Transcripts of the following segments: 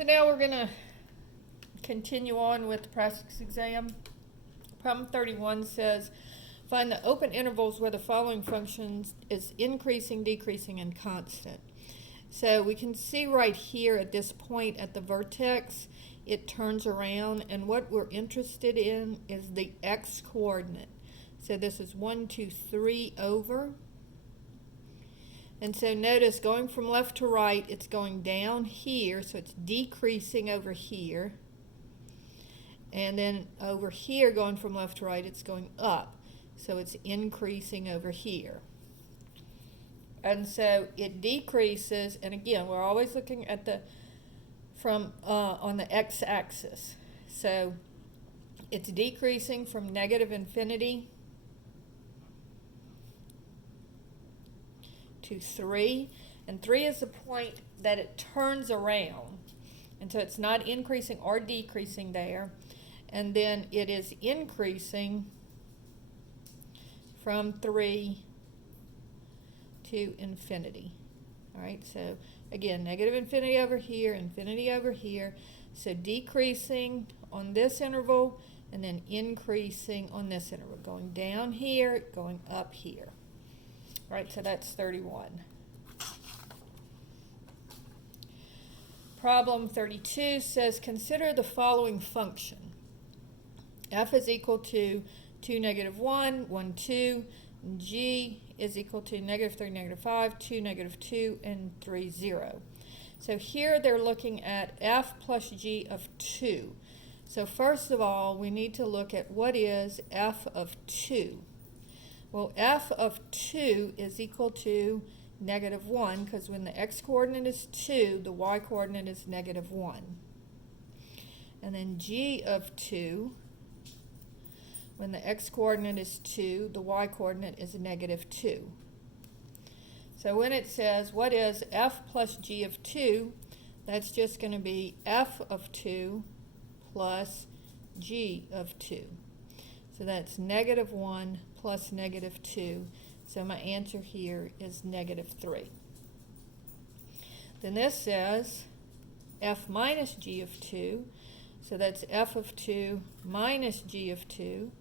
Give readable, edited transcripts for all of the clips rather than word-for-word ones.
So now we're going to continue on with the practice exam. Problem 31 says, find the open intervals where the following functions is increasing, decreasing, and constant. So we can see right here at this point at the vertex, it turns around, and what we're interested in is the x coordinate. So this is 1, 2, 3 over. And so notice going from left to right, it's going down here, so it's decreasing over here. And then over here, going from left to right, it's going up. So it's increasing over here. And so it decreases, and again, we're always looking at the on the x-axis. So it's decreasing from negative infinity to 3, and 3 is the point that it turns around, and so it's not increasing or decreasing there, and then it is increasing from 3 to infinity. All right, so again, negative infinity over here, infinity over here, so decreasing on this interval and then increasing on this interval, going down here, going up here. All right, so that's 31. Problem 32 says, consider the following function. F is equal to 2, negative 1, 1, 2. G is equal to negative 3, negative 5, 2, negative 2, and 3, 0. So here they're looking at F plus G of 2. So first of all, we need to look at what is F of 2. Well, F of 2 is equal to negative 1, because when the x-coordinate is 2, the y-coordinate is negative 1. And then G of 2, when the x-coordinate is 2, the y-coordinate is negative 2. So when it says, what is F plus G of 2, that's just going to be F of 2 plus G of 2. So that's negative 1 plus negative 2. So my answer here is negative 3. Then this says F minus G of 2. So that's F of 2 minus G of 2.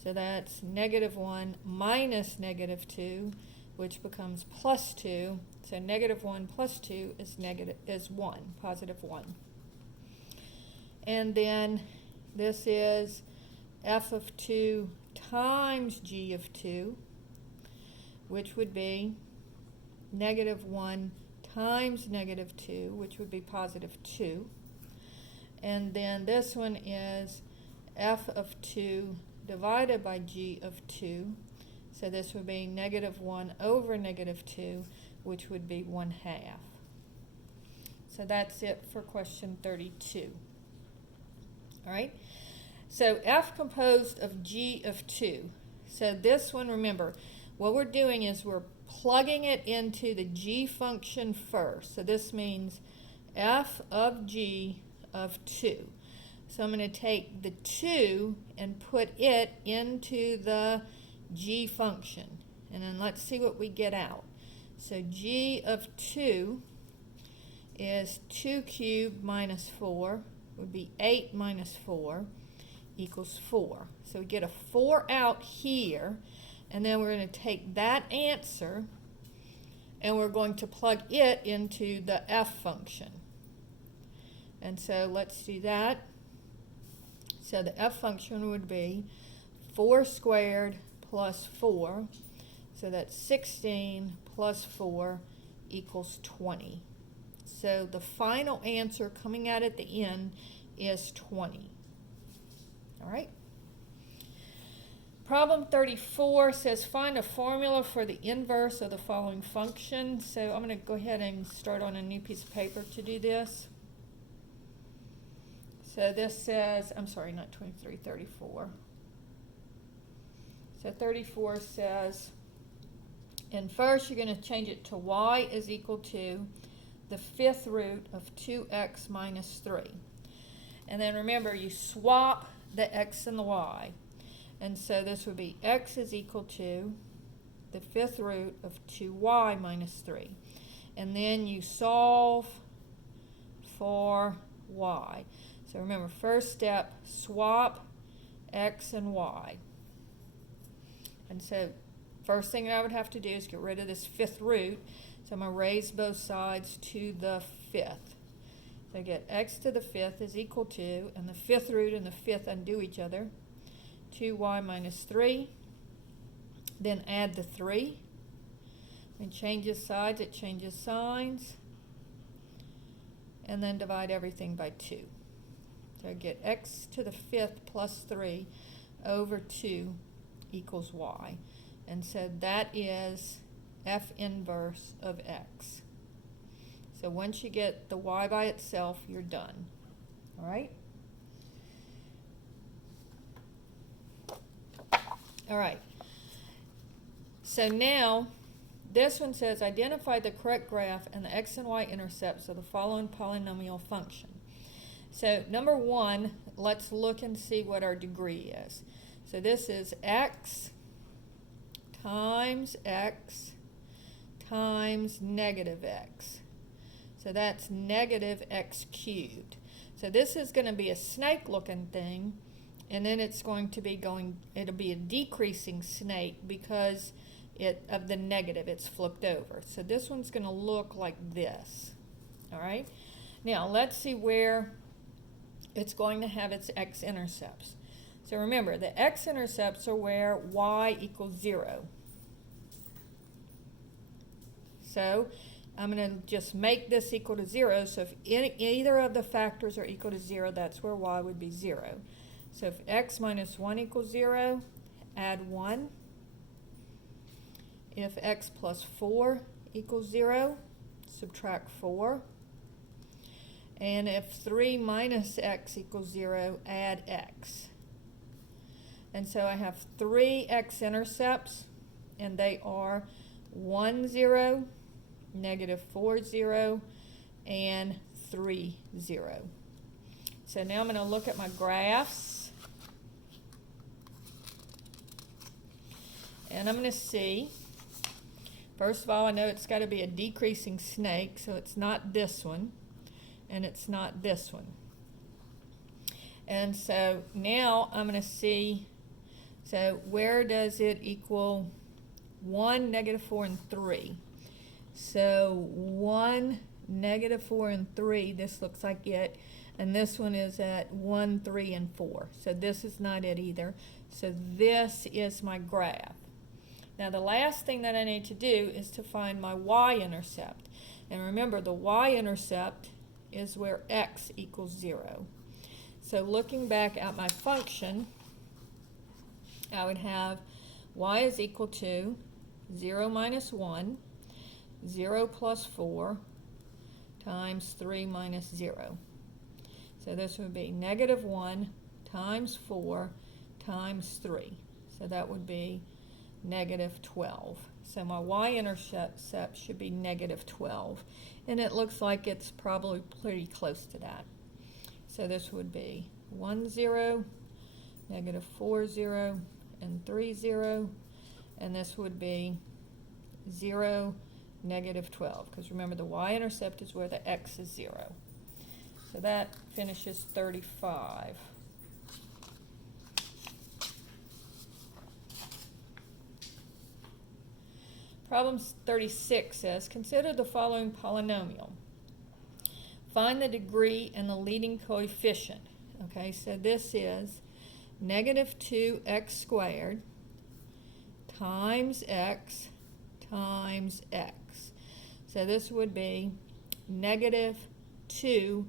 So that's negative 1 minus negative 2, which becomes plus 2. So negative 1 plus 2 is 1, positive 1. And then this is F of 2 times G of 2, which would be negative 1 times negative 2, which would be positive 2. And then this one is F of 2 divided by G of 2. So this would be negative 1 over negative 2, which would be 1/2. So that's it for question 32. All right. So F composed of G of 2. So this one, remember, what we're doing is we're plugging it into the G function first. So this means F of G of 2. So I'm going to take the 2 and put it into the G function. And then let's see what we get out. So G of 2 is 2 cubed minus 4, would be 8 minus 4, equals 4. So we get a 4 out here, and then we're going to take that answer and we're going to plug it into the F function. And so let's do that. So the F function would be 4 squared plus 4. So that's 16 plus 4 equals 20. So the final answer coming out at the end is 20. All right. Problem 34 says find a formula for the inverse of the following function. So I'm going to go ahead and start on a new piece of paper to do this. So this says, I'm sorry, not 23, 34. So 34 says, and first you're going to change it to y is equal to the 5th root of 2x minus 3. And then remember, you swap the x and the y. And so this would be x is equal to the 5th root of 2y minus 3. And then you solve for y. So remember, first step, swap x and y. And so first thing I would have to do is get rid of this fifth root. So I'm going to raise both sides to the fifth. So I get x to the fifth is equal to, and the fifth root and the fifth undo each other, 2y minus 3. Then add the 3. When it changes sides, it changes signs. And then divide everything by 2. So I get x to the fifth plus 3 over 2 equals y. And so that is f inverse of x. So once you get the y by itself, you're done. All right? All right. So now, this one says identify the correct graph and the x and y intercepts of the following polynomial function. So number one, let's look and see what our degree is. So this is x times negative x. So that's negative x cubed. So this is going to be a snake looking thing, and then it's going to be it'll be a decreasing snake because of the negative, it's flipped over. So this one's going to look like this. All right? Now let's see where it's going to have its x-intercepts. So remember, the x-intercepts are where y equals 0. So I'm going to just make this equal to 0. So if either of the factors are equal to 0, that's where y would be 0. So if x minus 1 equals 0, add 1. If x plus 4 equals 0, subtract 4. And if 3 minus x equals 0, add x. And so I have 3 x-intercepts, and they are 1, 0, negative 4, 0, and 3, 0. So now I'm going to look at my graphs. And I'm going to see, first of all, I know it's got to be a decreasing snake, so it's not this one, and it's not this one. And so now I'm going to see, so where does it equal 1, negative 4, and 3? So 1, negative 4, and 3, this looks like it. And this one is at 1, 3, and 4. So this is not it either. So this is my graph. Now the last thing that I need to do is to find my y-intercept. And remember, the y-intercept is where x equals 0. So looking back at my function, I would have y is equal to 0 minus 1, 0 plus 4, times 3 minus 0. So this would be negative 1 times 4 times 3. So that would be negative 12. So my y-intercept should be negative 12. And it looks like it's probably pretty close to that. So this would be 1, 0, negative 4, 0, and 3, 0. And this would be 0, negative 12. Because remember, the y-intercept is where the x is 0. So that finishes 35. Problem 36 says, consider the following polynomial. Find the degree and the leading coefficient. Okay, so this is negative 2x squared times x times x. So this would be negative 2x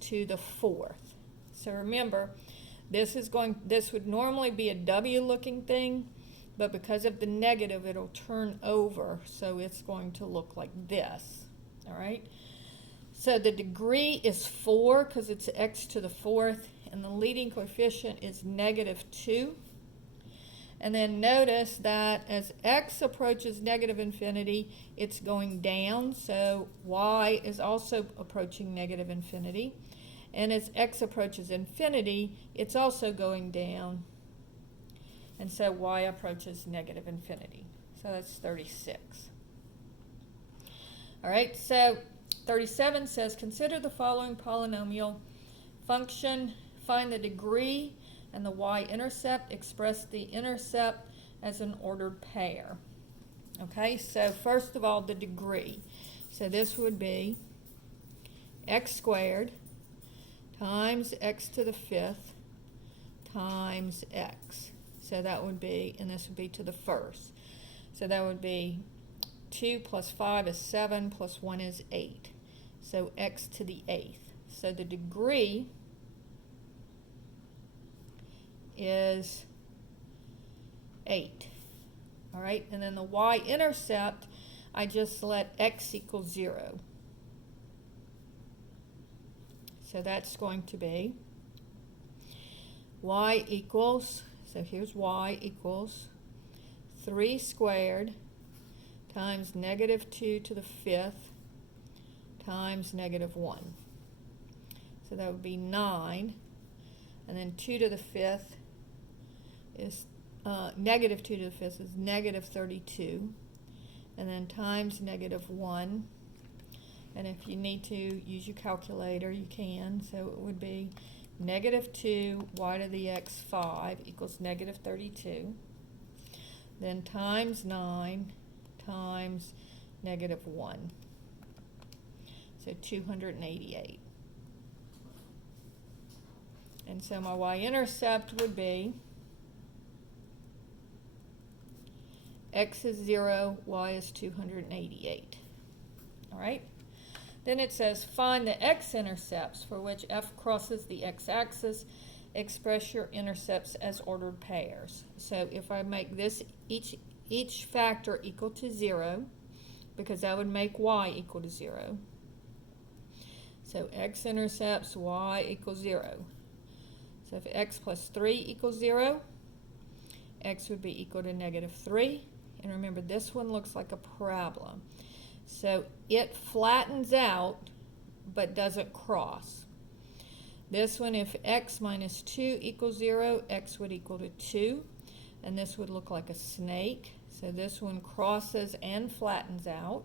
to the 4th. So remember, this would normally be a W looking thing, but because of the negative, it'll turn over, so it's going to look like this. All right? So the degree is 4 because it's x to the 4th, and the leading coefficient is negative 2. And then notice that as x approaches negative infinity, it's going down, so y is also approaching negative infinity. And as x approaches infinity, it's also going down. And so y approaches negative infinity. So that's 36. All right, so 37 says, consider the following polynomial function. Find the degree and the y-intercept. Express the intercept as an ordered pair. Okay, so first of all, the degree. So this would be x squared times x to the fifth times x. So that would be, and this would be to the first. So that would be 2 plus 5 is 7 plus 1 is 8. So x to the eighth. So the degree is 8. All right, and then the y-intercept, I just let x equal 0. So that's going to be y equals, so here's y equals 3 squared times negative 2 to the fifth times negative 1. So that would be 9. And then 2 to the fifth is, negative 2 to the fifth is negative 32. And then times negative 1. And if you need to use your calculator, you can. So it would be negative 2 y to the x 5 equals negative 32. Then times 9 times negative 1. So 288. And so my y-intercept would be x is 0, y is 288. All right? Then it says find the x-intercepts for which f crosses the x-axis. Express your intercepts as ordered pairs. So if I make this each factor equal to 0, because that would make y equal to 0. So x-intercepts y equals 0. So if x plus 3 equals 0, x would be equal to negative 3. And remember, this one looks like a parabola. So it flattens out, but doesn't cross. This one, if x minus 2 equals 0, x would equal to 2. And this would look like a snake. So this one crosses and flattens out.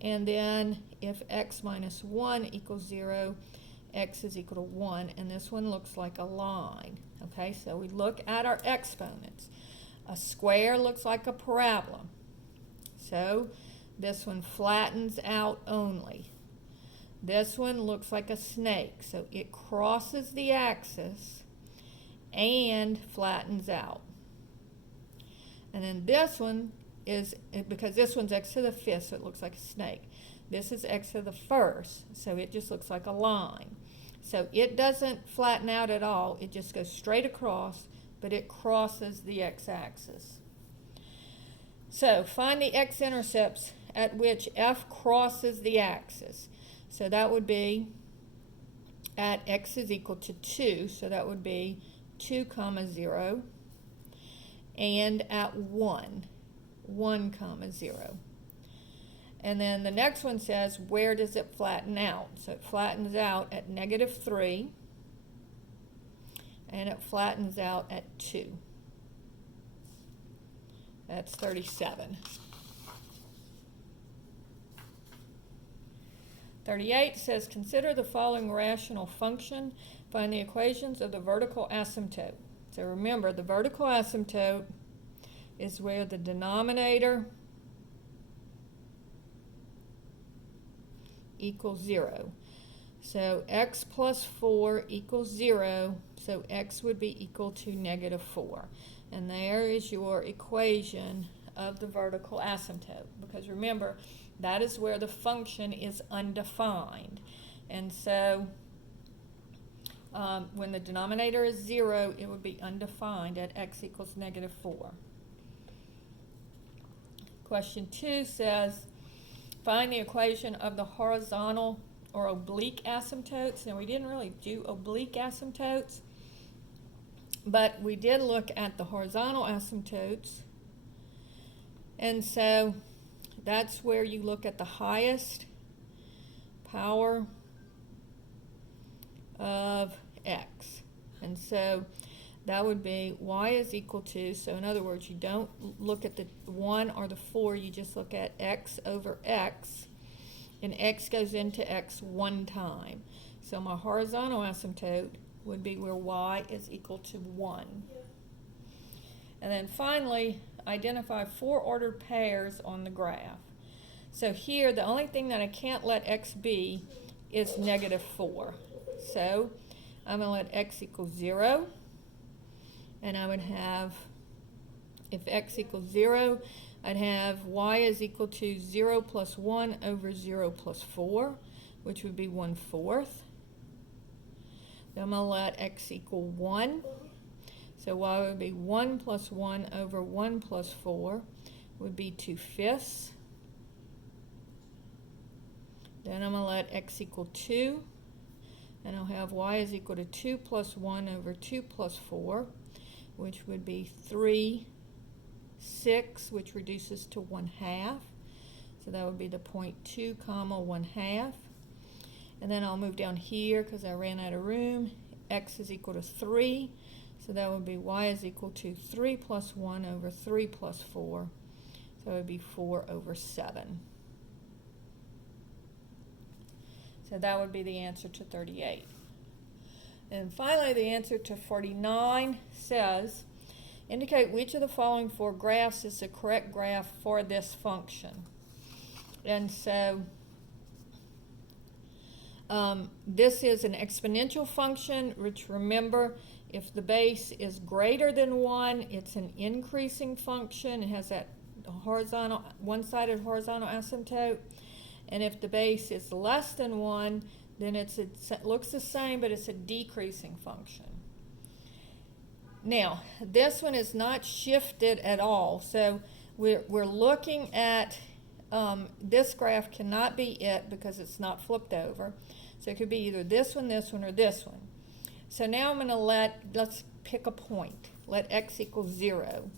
And then if x minus 1 equals 0, x is equal to 1. And this one looks like a line. Okay, so we look at our exponents. A square looks like a parabola. So this one flattens out only. This one looks like a snake. So it crosses the axis and flattens out. And then this one is, because this one's x to the fifth, so it looks like a snake. This is x to the first, so it just looks like a line. So it doesn't flatten out at all. It just goes straight across, but it crosses the x-axis. So find the x-intercepts at which f crosses the axis. So that would be at x is equal to 2, so that would be 2 comma 0, and at 1 comma 0. And then the next one says, where does it flatten out? So it flattens out at negative 3, and it flattens out at 2. That's 37. 38 says, consider the following rational function. Find the equations of the vertical asymptote. So remember, the vertical asymptote is where the denominator equals 0. So x plus 4 equals 0, so x would be equal to negative 4. And there is your equation of the vertical asymptote. Because remember, that is where the function is undefined. And so when the denominator is 0, it would be undefined at x equals negative 4. Question 2 says, find the equation of the horizontal or oblique asymptotes. Now, we didn't really do oblique asymptotes, but we did look at the horizontal asymptotes. And so that's where you look at the highest power of x. And so that would be y is equal to, so in other words, you don't look at the 1 or the 4, you just look at x over x. and x goes into x one time. So my horizontal asymptote would be where y is equal to 1. And then finally, identify 4 ordered pairs on the graph. So here, the only thing that I can't let x be is -4. So I'm going to let x equal 0. And I would have, if x equals 0, I'd have y is equal to 0 plus 1 over 0 plus 4, which would be 1/4. Then I'm going to let x equal 1. So y would be 1 plus 1 over 1 plus 4 would be 2/5. Then I'm going to let x equal 2. And I'll have y is equal to 2 plus 1 over 2 plus 4, which would be 3/6, which reduces to 1/2. So that would be the 0.2 comma 1/2. And then I'll move down here because I ran out of room. X is equal to 3. So that would be y is equal to 3 plus 1 over 3 plus 4. So it would be 4/7. So that would be the answer to 38. And finally, the answer to 49 says, indicate which of the following 4 graphs is the correct graph for this function. And so this is an exponential function, which, remember, if the base is greater than 1, it's an increasing function. It has that horizontal, one-sided horizontal asymptote. And if the base is less than 1, then it looks the same, but it's a decreasing function. Now, this one is not shifted at all. So we're looking at, this graph cannot be it because it's not flipped over. So it could be either this one, or this one. So now I'm going to let's pick a point. Let x equal 0.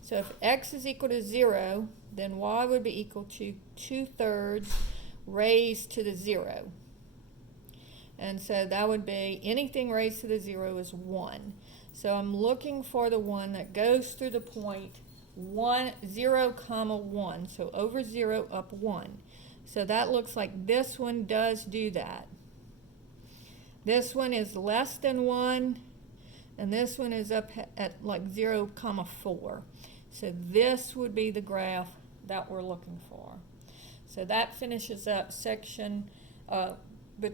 So if x is equal to 0, then y would be equal to 2/3 raised to the 0. And so that would be, anything raised to the 0 is 1. So I'm looking for the one that goes through the point 0, 1. So over 0, up 1. So that looks like this one does do that. This one is less than 1, and this one is up at like 0, 4. So this would be the graph that we're looking for. So that finishes up section between